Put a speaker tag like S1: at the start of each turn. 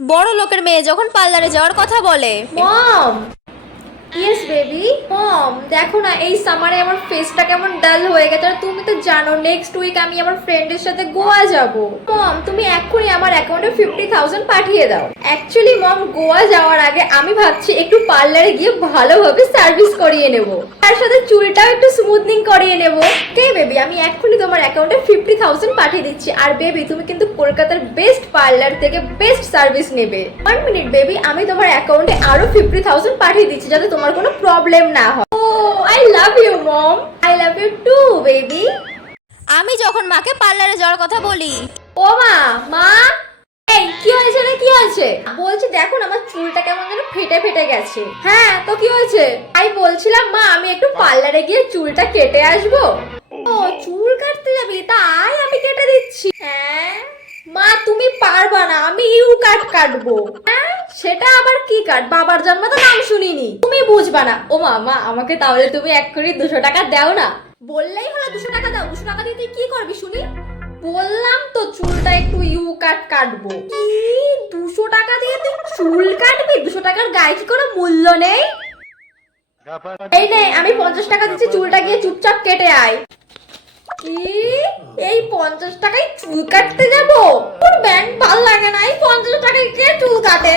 S1: বড় লোকের মেয়ে যখন পার্লারে যাওয়ার কথা বলে।
S2: ইয়েস বেবি মম দেখো না, এই সামারে আমার ফেসটা কেমন ডাল হয়ে গেছে। আর তুমি তো জানো নেক্সট উইক আমি আমার ফ্রেন্ডের সাথে গোয়া যাব। মম তুমি এক্ষুনি আমার অ্যাকাউন্টে ফিফটি থাউজেন্ড পাঠিয়ে দাও। অ্যাকচুয়ালি মম গোয়া যাওয়ার আগে আমি ভাবছি একটু পার্লারে গিয়ে ভালোভাবে সার্ভিস করিয়ে নেব। তার সাথে চুলটাও একটু স্মুথনিং করিয়ে নেব। কে বেবি আমি এক্ষুনি তোমার অ্যাকাউন্টে ফিফটি থাউজেন্ড পাঠিয়ে দিচ্ছি। আর বেবি তুমি কিন্তু কলকাতার বেস্ট পার্লার থেকে বেস্ট সার্ভিস নেবে। ওয়ান মিনিট বেবি আমি তোমার অ্যাকাউন্টে আরও ফিফটি থাউজেন্ড পাঠিয়ে দিচ্ছি, যাতে তোমার কোনো প্রবলেম না হয়। ও I love you mom I love you too baby
S1: আমি যখন মাকে পার্লারে যাওয়ার কথা বলি।
S2: ও মা মা। এই কি হয়েছে রে কি হয়েছে? বলছি দেখো না আমার চুলটা কেমন যেন ফেটে ফেটে গেছে। হ্যাঁ তো কি হয়েছে? আমি বলছিলাম মা আমি একটু পার্লারে গিয়ে চুলটা কেটে আসব। ও চুল কাটতে যাবি? তা আয় আমি কেটে দিচ্ছি। হ্যাঁ। মা তুমি পারবা না আমি ইউ কাট কাটবো। হ্যাঁ সেটা আবার কি কাট? বাবার জন্ম তো নাম শুনিনি। তুমি বুঝবা না। ও মা মা, আমাকে তাহলে তুমি এক করে দুশো টাকা দাও না। বললেই হলো দুশো টাকা দাও। দুশো টাকা দিয়ে তুই কি করবি শুনি? বললাম তো চুলটা একটু ইউ কাট কাটবো। কি? দুশো টাকা দিয়ে তুই চুল কাটবি? দুশো টাকার গায়ে কি কোনো মূল্য নেই? এই নে, আমি পঞ্চাশ টাকা দিচ্ছি, চুলটা গিয়ে চুপচাপ কেটে আয়। কি? এই পঞ্চাশ টাকায় চুল কাটতে যাব? ব্যাংক ভালো লাগে না, এই পঞ্চাশ টাকায় কে চুল কাটে?